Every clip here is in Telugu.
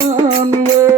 one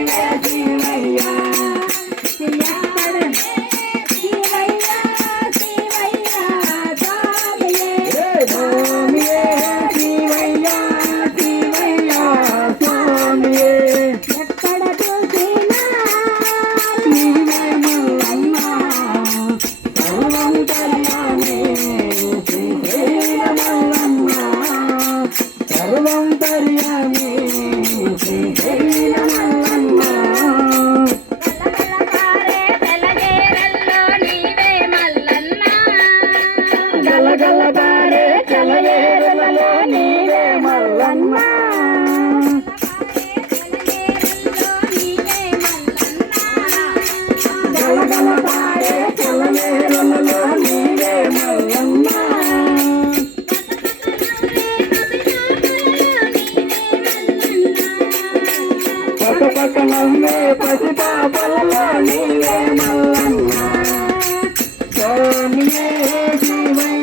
long, but నమ్మే పసిపాపలలో నీవే మల్లన్న. స్వామియే జీవై